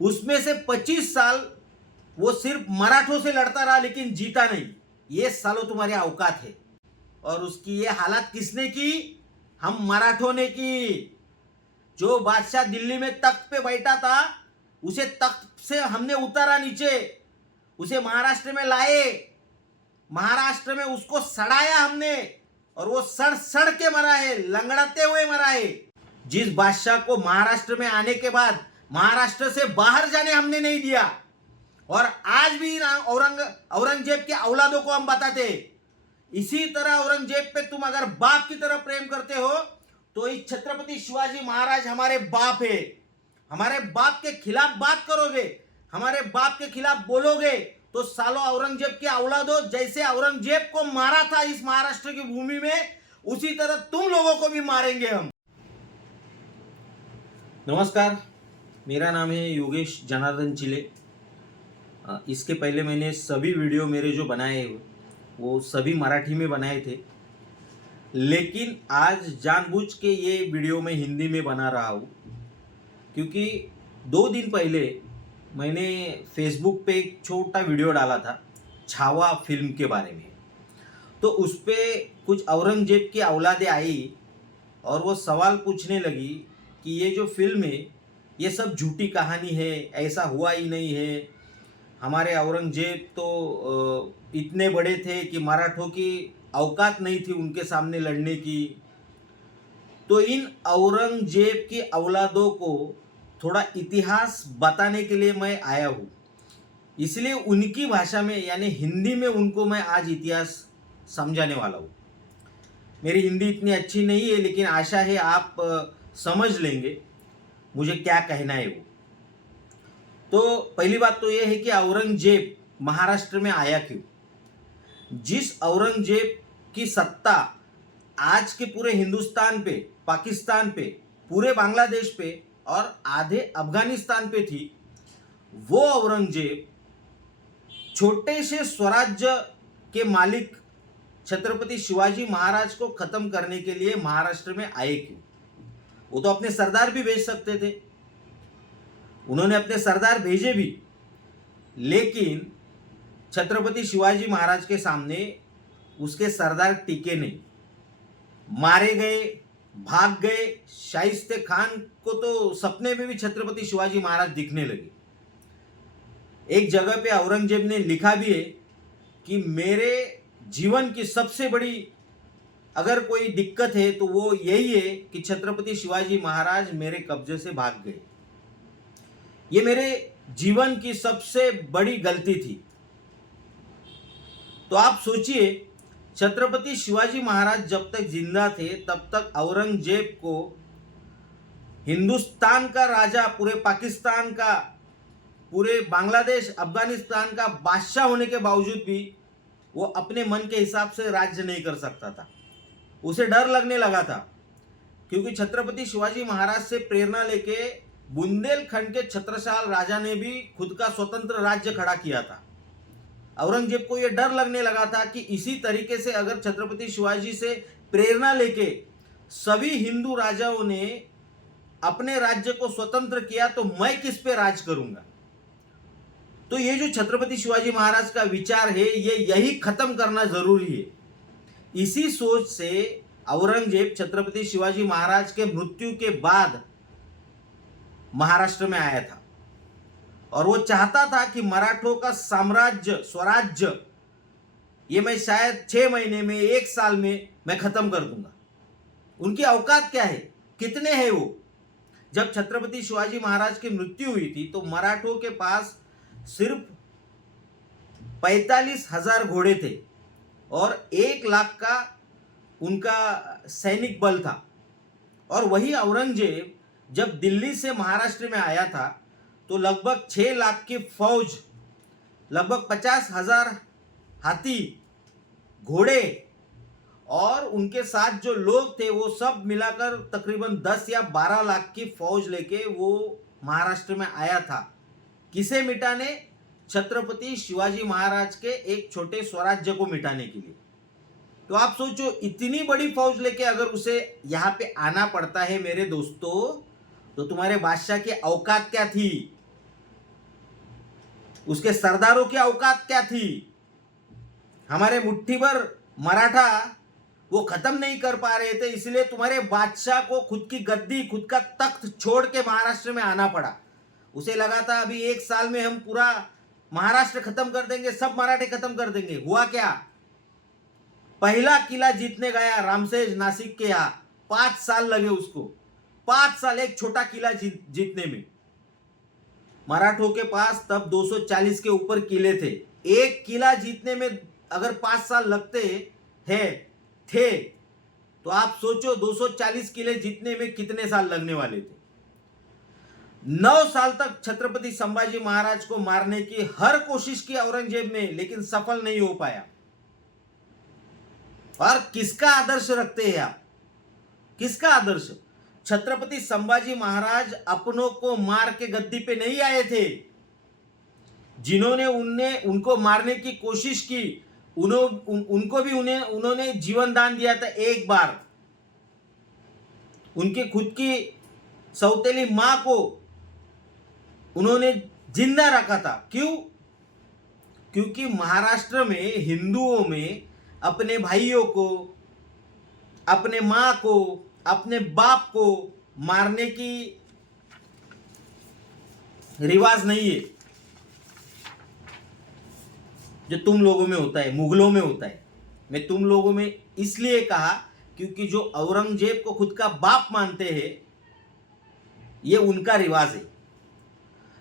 उसमें से 25 साल वो सिर्फ मराठों से लड़ता रहा लेकिन जीता नहीं। ये सालों तुम्हारी औकात है। और उसकी ये हालत किसने की? हम मराठों ने की। जो बादशाह दिल्ली में तख्त पे बैठा था उसे तख्त से हमने उतारा नीचे, उसे महाराष्ट्र में लाए, महाराष्ट्र में उसको सड़ाया हमने और वो सड़ सड़ के मरा है, लंगड़ाते हुए मरा है। जिस बादशाह को महाराष्ट्र में आने के बाद महाराष्ट्र से बाहर जाने हमने नहीं दिया। और आज भी औरंगजेब के औलादों को हम बताते, इसी तरह औरंगजेब पे तुम अगर बाप की तरह प्रेम करते हो तो इस छत्रपति शिवाजी महाराज हमारे बाप है। हमारे बाप के खिलाफ बात करोगे, हमारे बाप के खिलाफ बोलोगे तो सालों औरंगजेब के औलादों, जैसे औरंगजेब को मारा था इस महाराष्ट्र की भूमि में, उसी तरह तुम लोगों को भी मारेंगे हम। नमस्कार, मेरा नाम है योगेश जनार्दन चिले। इसके पहले मैंने सभी वीडियो मेरे जो बनाए वो सभी मराठी में बनाए थे, लेकिन आज जानबूझ के ये वीडियो मैं हिंदी में बना रहा हूँ क्योंकि 2 दिन पहले मैंने फेसबुक पे एक छोटा वीडियो डाला था छावा फिल्म के बारे में। तो उस पर कुछ औरंगजेब की औलादें आई और वो सवाल पूछने लगी कि ये जो फिल्म है ये सब झूठी कहानी है, ऐसा हुआ ही नहीं है। हमारे औरंगजेब तो इतने बड़े थे कि मराठों की औकात नहीं थी उनके सामने लड़ने की। तो इन औरंगजेब की औलादों को थोड़ा इतिहास बताने के लिए मैं आया हूँ, इसलिए उनकी भाषा में यानी हिंदी में उनको मैं आज इतिहास समझाने वाला हूँ। मेरी हिंदी इतनी अच्छी नहीं है लेकिन आशा है आप समझ लेंगे मुझे क्या कहना है वो। तो पहली बात तो ये है कि औरंगजेब महाराष्ट्र में आया क्यों? जिस औरंगजेब की सत्ता आज के पूरे हिंदुस्तान पे, पाकिस्तान पे, पूरे बांग्लादेश पे और आधे अफगानिस्तान पे थी, वो औरंगजेब छोटे से स्वराज्य के मालिक छत्रपति शिवाजी महाराज को खत्म करने के लिए महाराष्ट्र में आए क्यों? वो तो अपने सरदार भी भेज सकते थे, उन्होंने अपने सरदार भेजे भी, लेकिन छत्रपति शिवाजी महाराज के सामने उसके सरदार टिके नहीं, मारे गए, भाग गए। शाइस्ते खान को तो सपने में भी छत्रपति शिवाजी महाराज दिखने लगे। एक जगह पे औरंगजेब ने लिखा भी है कि मेरे जीवन की सबसे बड़ी अगर कोई दिक्कत है तो वो यही है कि छत्रपति शिवाजी महाराज मेरे कब्जे से भाग गए। ये मेरे जीवन की सबसे बड़ी गलती थी। तो आप सोचिए, छत्रपति शिवाजी महाराज जब तक जिंदा थे तब तक औरंगजेब को हिंदुस्तान का राजा, पूरे पाकिस्तान का, पूरे बांग्लादेश, अफगानिस्तान का बादशाह होने के बावजूद भी वो अपने मन के हिसाब से राज्य नहीं कर सकता था। उसे डर लगने लगा था क्योंकि छत्रपति शिवाजी महाराज से प्रेरणा लेके बुंदेलखंड के छत्रसाल राजा ने भी खुद का स्वतंत्र राज्य खड़ा किया था। औरंगजेब को यह डर लगने लगा था कि इसी तरीके से अगर छत्रपति शिवाजी से प्रेरणा लेके सभी हिंदू राजाओं ने अपने राज्य को स्वतंत्र किया तो मैं किस पे राज करूंगा। तो ये जो छत्रपति शिवाजी महाराज का विचार है ये यही खत्म करना जरूरी है। इसी सोच से औरंगजेब छत्रपति शिवाजी महाराज के मृत्यु के बाद महाराष्ट्र में आया था और वो चाहता था कि मराठों का साम्राज्य, स्वराज्य, ये मैं शायद 6 महीने में, 1 साल में मैं खत्म कर दूंगा। उनकी औकात क्या है, कितने हैं वो? जब छत्रपति शिवाजी महाराज की मृत्यु हुई थी तो मराठों के पास सिर्फ 45,000 घोड़े थे और 1 लाख का उनका सैनिक बल था। और वही औरंगजेब जब दिल्ली से महाराष्ट्र में आया था तो लगभग 6 लाख की फौज, लगभग 50,000 हाथी, घोड़े और उनके साथ जो लोग थे वो सब मिलाकर तकरीबन 10 या 12 लाख की फौज लेके वो महाराष्ट्र में आया था। किसे मिटाने? छत्रपति शिवाजी महाराज के एक छोटे स्वराज्य को मिटाने के लिए। तो आप सोचो, इतनी बड़ी फौज लेके अगर उसे यहाँ पे आना पड़ता है मेरे दोस्तों, तो तुम्हारे बादशाह की औकात क्या थी? उसके सरदारों की औकात क्या थी? हमारे मुट्ठी भर मराठा वो खत्म नहीं कर पा रहे थे, इसलिए तुम्हारे बादशाह को खुद की गद्दी, खुद का तख्त छोड़ के महाराष्ट्र में आना पड़ा। उसे लगा था अभी 1 साल में हम पूरा महाराष्ट्र खत्म कर देंगे, सब मराठे खत्म कर देंगे। हुआ क्या? पहला किला जीतने गया रामसेज नासिक के यहाँ, 5 साल लगे उसको। 5 साल एक छोटा किला जीतने में। मराठों के पास तब 240 के ऊपर किले थे। एक किला जीतने में अगर 5 साल लगते थे तो आप सोचो 240 किले जीतने में कितने साल लगने वाले थे। 9 साल तक छत्रपति संभाजी महाराज को मारने की हर कोशिश की औरंगजेब ने, लेकिन सफल नहीं हो पाया। और किसका आदर्श रखते हैं आप? किसका आदर्श? छत्रपति संभाजी महाराज अपनों को मार के गद्दी पे नहीं आए थे। जिन्होंने उनको मारने की कोशिश की, उन्होंने जीवन दान दिया था एक बार। उनके खुद की सौतेली मां को उन्होंने जिंदा रखा था। क्यों? क्योंकि महाराष्ट्र में हिंदुओं में अपने भाइयों को, अपने मां को, अपने बाप को मारने की रिवाज नहीं है, जो तुम लोगों में होता है, मुगलों में होता है। मैं तुम लोगों में इसलिए कहा क्योंकि जो औरंगजेब को खुद का बाप मानते हैं, ये उनका रिवाज है।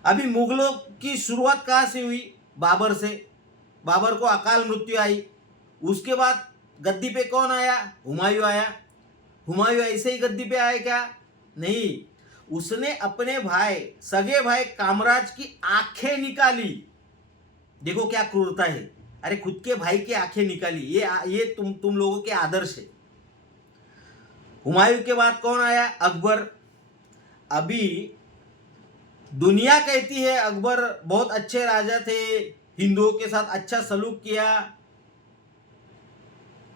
अभी मुगलों की शुरुआत कहाँ से हुई? बाबर से। बाबर को अकाल मृत्यु आई। उसके बाद गद्दी पे कौन आया? हुमायूं आया। हुमायूं ऐसे ही गद्दी पे आया क्या? नहीं, उसने अपने भाई, सगे भाई कामराज की आंखें निकाली। देखो क्या क्रूरता है। अरे खुद के भाई की आंखें निकाली, ये तुम लोगों के आदर्श है। हुमायूं के बाद कौन आया? अकबर। अभी दुनिया कहती है अकबर बहुत अच्छे राजा थे, हिंदुओं के साथ अच्छा सलूक किया।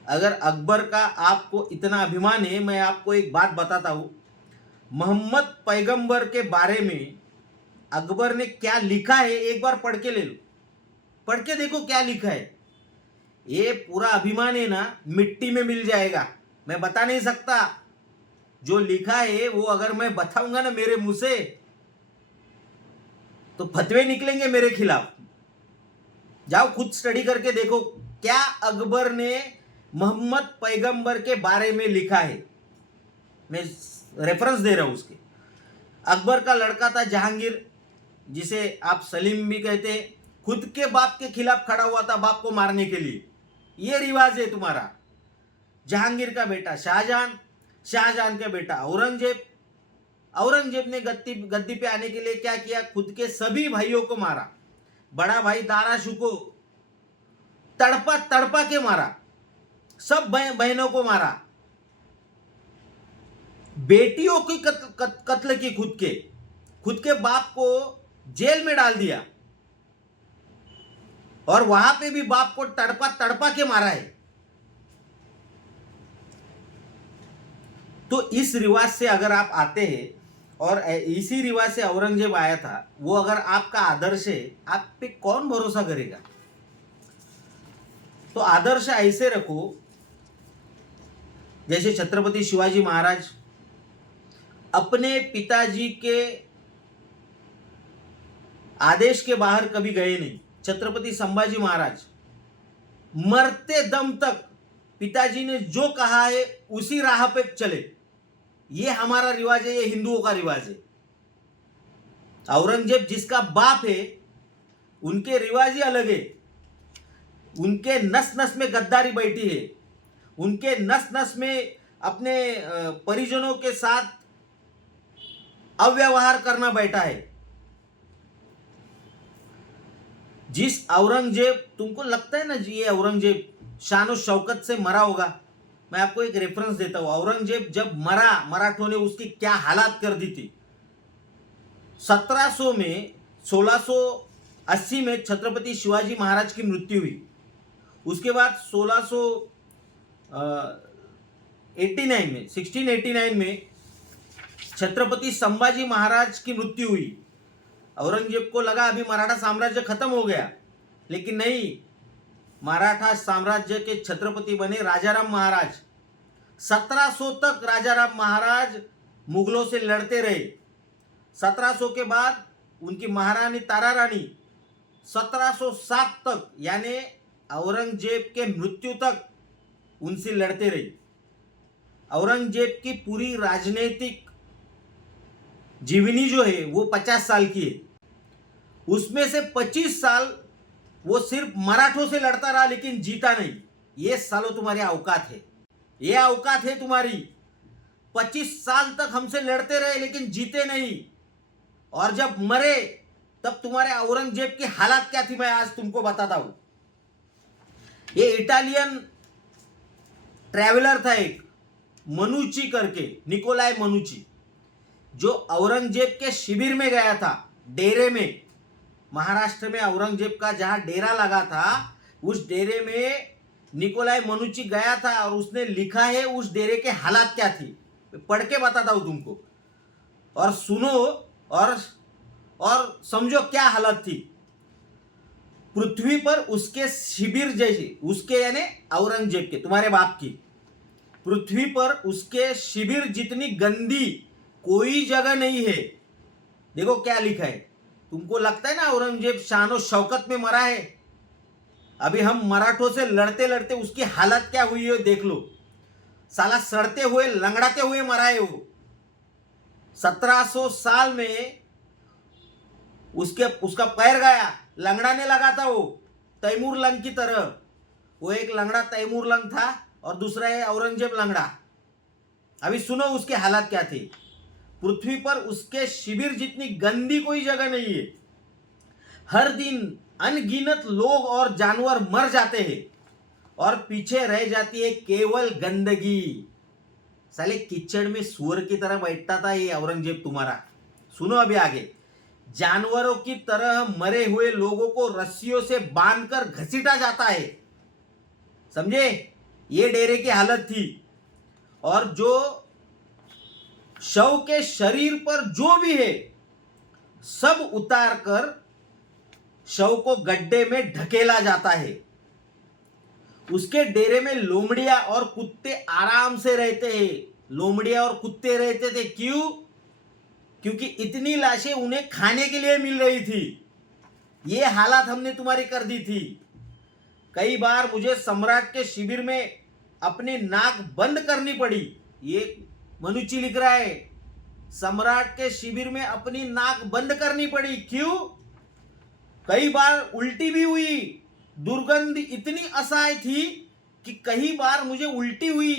अगर अकबर का आपको इतना अभिमान है, मैं आपको एक बात बताता हूं। मोहम्मद पैगंबर के बारे में अकबर ने क्या लिखा है, एक बार पढ़ के ले लो। पढ़ के देखो क्या लिखा है। ये पूरा अभिमान है ना, मिट्टी में मिल जाएगा। मैं बता नहीं सकता। जो लिखा है वो अगर मैं बताऊंगा ना मेरे मुंह से, तो फतवे निकलेंगे मेरे खिलाफ। जाओ खुद स्टडी करके देखो क्या अकबर ने मोहम्मद पैगंबर के बारे में लिखा है। मैं रेफरेंस दे रहा हूं उसके। अकबर का लड़का था जहांगीर, जिसे आप सलीम भी कहते हैं, खुद के बाप के खिलाफ खड़ा हुआ था बाप को मारने के लिए। ये रिवाज है तुम्हारा। जहांगीर का बेटा शाहजहां, शाहजहां का बेटा औरंगजेब। औरंगजेब ने गद्दी पे आने के लिए क्या किया? खुद के सभी भाइयों को मारा। बड़ा भाई दाराशु को तड़पा तड़पा के मारा। सब बहनों को मारा। बेटियों की कत्ल की। खुद के बाप को जेल में डाल दिया और वहां पे भी बाप को तड़पा तड़पा के मारा है। तो इस रिवाज से अगर आप आते हैं और इसी रिवाज से औरंगजेब आया था, वो अगर आपका आदर्श है, आप पे कौन भरोसा करेगा? तो आदर्श ऐसे रखो जैसे छत्रपति शिवाजी महाराज अपने पिताजी के आदेश के बाहर कभी गए नहीं। छत्रपति संभाजी महाराज मरते दम तक पिताजी ने जो कहा है उसी राह पे चले। ये हमारा रिवाज है, ये हिंदुओं का रिवाज है। औरंगजेब जिसका बाप है, उनके रिवाज ही अलग है। उनके नस नस में गद्दारी बैठी है। उनके नस नस में अपने परिजनों के साथ अव्यवहार करना बैठा है। जिस औरंगजेब, तुमको लगता है ना जी ये औरंगजेब शान और शौकत से मरा होगा? मैं आपको एक रेफरेंस देता हूं। औरंगजेब जब मरा, मराठों ने उसकी क्या हालात कर दी थी। 1700 में 1680 में छत्रपति शिवाजी महाराज की मृत्यु हुई। उसके बाद 1689 में छत्रपति संभाजी महाराज की मृत्यु हुई। औरंगजेब को लगा अभी मराठा साम्राज्य खत्म हो गया, लेकिन नहीं, मराठा साम्राज्य के छत्रपति बने राजाराम महाराज। 1700 तक राजाराम महाराज मुगलों से लड़ते रहे। 1700 के बाद उनकी महारानी तारा रानी 1707 तक यानी औरंगजेब के मृत्यु तक उनसे लड़ते रही। औरंगजेब की पूरी राजनीतिक जीवनी जो है वो 50 साल की है। उसमें से 25 साल वो सिर्फ मराठों से लड़ता रहा, लेकिन जीता नहीं। ये सालों तुम्हारी औकात है, ये औकात है तुम्हारी। 25 साल तक हमसे लड़ते रहे लेकिन जीते नहीं, और जब मरे तब तुम्हारे औरंगजेब की हालत क्या थी मैं आज तुमको बताता हूं। ये इटालियन ट्रैवलर था एक, मनुची करके, निकोलाई मनुची, जो औरंगजेब के शिविर में गया था, डेरे में। महाराष्ट्र में औरंगजेब का जहां डेरा लगा था, उस डेरे में निकोलाई मनुची गया था, और उसने लिखा है उस डेरे के हालात क्या थी। पढ़ के बताता हूं तुमको, और सुनो और समझो क्या हालत थी। पृथ्वी पर उसके शिविर जैसे, उसके यानी औरंगजेब के, तुम्हारे बाप की, पृथ्वी पर उसके शिविर जितनी गंदी कोई जगह नहीं है। देखो क्या लिखा है। तुमको लगता है ना औरंगजेब शान और शौकत में मरा है। अभी हम मराठों से लड़ते लड़ते उसकी हालत क्या हुई है देख लो। साला सड़ते हुए लंगड़ाते हुए मरा है वो। 1700 साल में उसका पैर गया, लंगड़ाने लगा था वो, तैमूर लंग की तरह। वो एक लंगड़ा तैमूर लंग था और दूसरा है औरंगजेब लंगड़ा। अभी सुनो उसके हालात क्या थे। पृथ्वी पर उसके शिविर जितनी गंदी कोई जगह नहीं है। हर दिन अनगिनत लोग और जानवर मर जाते हैं और पीछे रह जाती है केवल गंदगी। साले कीचड़ में सुअर की तरह बैठता था ये औरंगजेब तुम्हारा। सुनो अभी आगे। जानवरों की तरह मरे हुए लोगों को रस्सियों से बांधकर घसीटा जाता है, समझे। ये डेरे की हालत थी। और जो शव के शरीर पर जो भी है सब उतार कर शव को गड्ढे में ढकेला जाता है। उसके डेरे में लोमड़िया और कुत्ते आराम से रहते हैं। लोमड़िया और कुत्ते रहते थे, क्यों? क्योंकि इतनी लाशें उन्हें खाने के लिए मिल रही थी। ये हालत हमने तुम्हारी कर दी थी। कई बार मुझे सम्राट के शिविर में अपनी नाक बंद करनी पड़ी। ये मनुची लिख रहा है, सम्राट के शिविर में अपनी नाक बंद करनी पड़ी। क्यों? कई बार उल्टी भी हुई। दुर्गंध इतनी असह्य थी कि कई बार मुझे उल्टी हुई।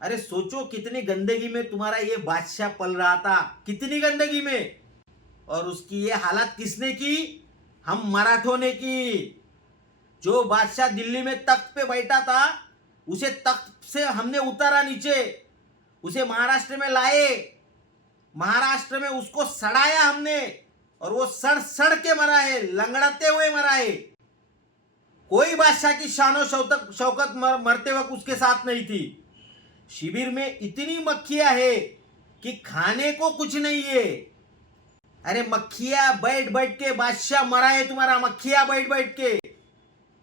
अरे सोचो कितनी गंदगी में तुम्हारा ये बादशाह पल रहा था, कितनी गंदगी में। और उसकी ये हालत किसने की? हम मराठों ने की। जो बादशाह दिल्ली में तख्त पे बैठा था, उसे तख्त से हमने उतारा नीचे, उसे महाराष्ट्र में लाए, महाराष्ट्र में उसको सड़ाया हमने, और वो सड़ सड़ के मरा है, लंगड़ाते हुए मरा है। कोई बादशाह की शानो शौकत मरते वक्त उसके साथ नहीं थी। शिविर में इतनी मक्खियां है कि खाने को कुछ नहीं है। अरे मक्खियां बैठ बैठ के बादशाह मरा है तुम्हारा, मक्खियां बैठ बैठ के।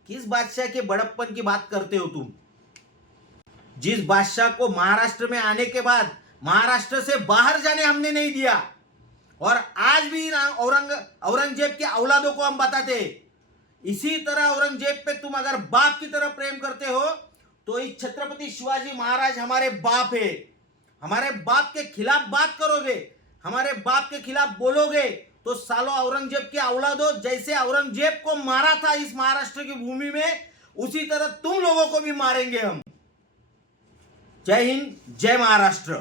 किस बादशाह के बड़प्पन की बात करते हो तुम? जिस बादशाह को महाराष्ट्र में आने के बाद महाराष्ट्र से बाहर जाने हमने नहीं दिया, और आज भी औरंगजेब के औलादों को हम बताते। इसी तरह औरंगजेब पे तुम अगर बाप की तरह प्रेम करते हो तो इस छत्रपति शिवाजी महाराज हमारे बाप है। हमारे बाप के खिलाफ बात करोगे, हमारे बाप के खिलाफ बोलोगे तो सालों औरंगजेब के औलादों, जैसे औरंगजेब को मारा था इस महाराष्ट्र की भूमि में, उसी तरह तुम लोगों को भी मारेंगे हम। जय हिंद, जय महाराष्ट्र।